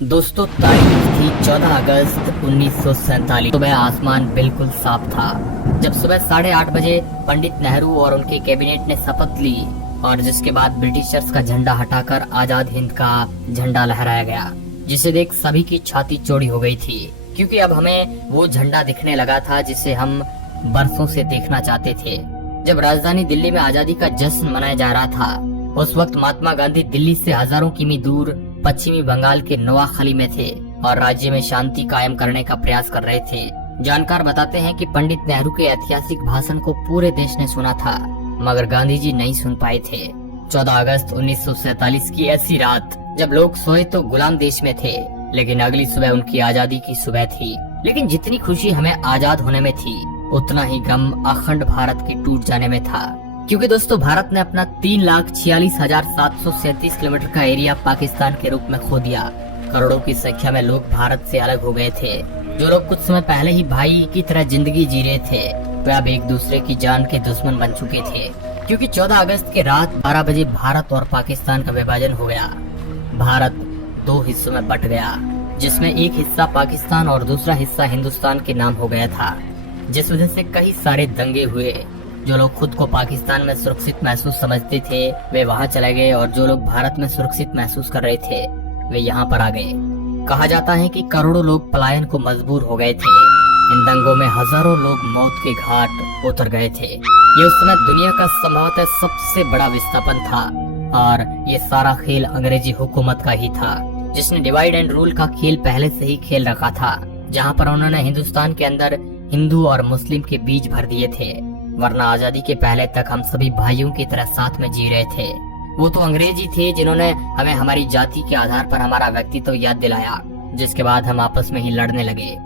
दोस्तों, तारीख थी 14 अगस्त 1947। सुबह आसमान बिल्कुल साफ था जब सुबह 8:30 बजे पंडित नेहरू और उनके कैबिनेट ने शपथ ली और जिसके बाद ब्रिटिशर्स का झंडा हटाकर आजाद हिंद का झंडा लहराया गया, जिसे देख सभी की छाती चौड़ी हो गई थी, क्योंकि अब हमें वो झंडा दिखने लगा था जिसे हम बरसों से देखना चाहते थे। जब राजधानी दिल्ली में आजादी का जश्न मनाया जा रहा था, उस वक्त महात्मा गांधी दिल्ली से हजारों किमी दूर पश्चिमी बंगाल के नोआखली में थे और राज्य में शांति कायम करने का प्रयास कर रहे थे। जानकार बताते हैं कि पंडित नेहरू के ऐतिहासिक भाषण को पूरे देश ने सुना था, मगर गांधी जी नहीं सुन पाए थे। 14 अगस्त 1947 की ऐसी रात जब लोग सोए तो गुलाम देश में थे, लेकिन अगली सुबह उनकी आजादी की सुबह थी। लेकिन जितनी खुशी हमें आजाद होने में थी, उतना ही गम अखंड भारत के टूट जाने में था, क्योंकि दोस्तों भारत ने अपना 3,46,737 किलोमीटर का एरिया पाकिस्तान के रूप में खो दिया। करोड़ों की संख्या में लोग भारत से अलग हो गए थे। जो लोग कुछ समय पहले ही भाई की तरह जिंदगी जी रहे थे, वे अब एक दूसरे की जान के दुश्मन बन चुके थे, क्योंकि 14 अगस्त के रात 12 बजे भारत और पाकिस्तान का विभाजन हो गया। भारत दो हिस्सों में बट गया, जिसमें एक हिस्सा पाकिस्तान और दूसरा हिस्सा हिंदुस्तान के नाम हो गया था, जिस वजह से कई सारे दंगे हुए। जो लोग खुद को पाकिस्तान में सुरक्षित महसूस समझते थे, वे वहां चले गए, और जो लोग भारत में सुरक्षित महसूस कर रहे थे, वे यहाँ पर आ गए। कहा जाता है कि करोड़ों लोग पलायन को मजबूर हो गए थे। इन दंगों में हजारों लोग मौत के घाट उतर गए थे। ये उस समय दुनिया का संभवतः सबसे बड़ा विस्थापन था, और ये सारा खेल अंग्रेजी हुकूमत का ही था, जिसने डिवाइड एंड रूल का खेल पहले से ही खेल रखा था, जहाँ पर उन्होंने हिंदुस्तान के अंदर हिंदू और मुस्लिम के बीज भर दिए थे। वरना आजादी के पहले तक हम सभी भाइयों की तरह साथ में जी रहे थे। वो तो अंग्रेज ही थे जिन्होंने हमें हमारी जाति के आधार पर हमारा व्यक्तित्व याद दिलाया, जिसके बाद हम आपस में ही लड़ने लगे।